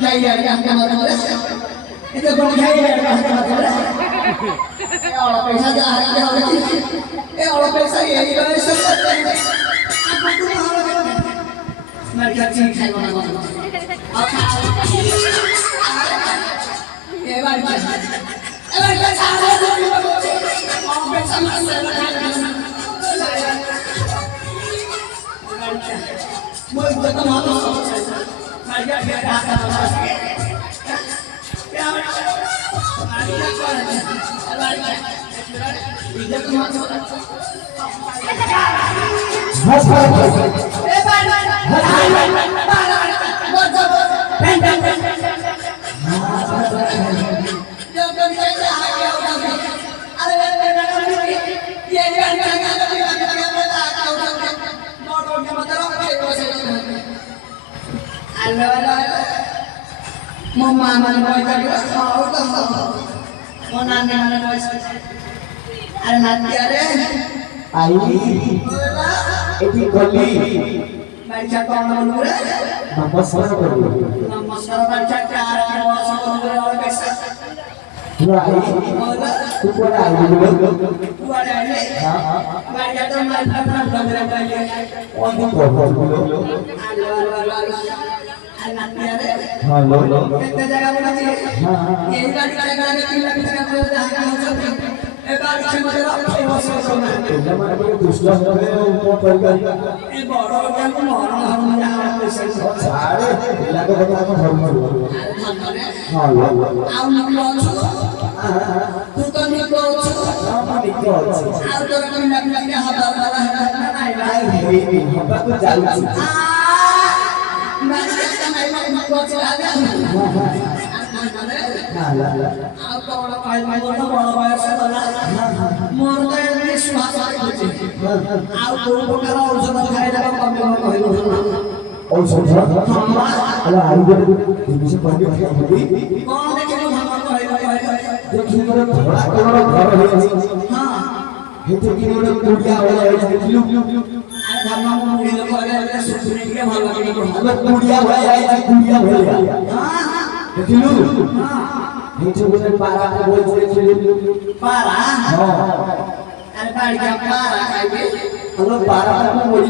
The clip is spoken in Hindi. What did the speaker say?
चाहिए हमके मतलब इधर बन चाहिए हमके मतलब ये और पैसा जा रहा है ये और पैसा ये सब करते हैं मैं क्या चीज खाएगा ये बात पैसा मैं तो मानो मैं क्या Mama mana mau jadi tahu tak? Mau nanya mana mau ada nanti ada. Ayi, ini kali. Baca tolong dulu. Namaskar dulu. Namaskar baca cara tolong dulu oleh besar. Dua ayi. Dua ayi dulu. Dua ayi. Baca tolong dulu baca. Oh ini dulu. Halo. Kita jaga lagi. Ini lagi jaga lagi kita बार से Itu bukan parah, parah. Ada parah, kalau parah aku mau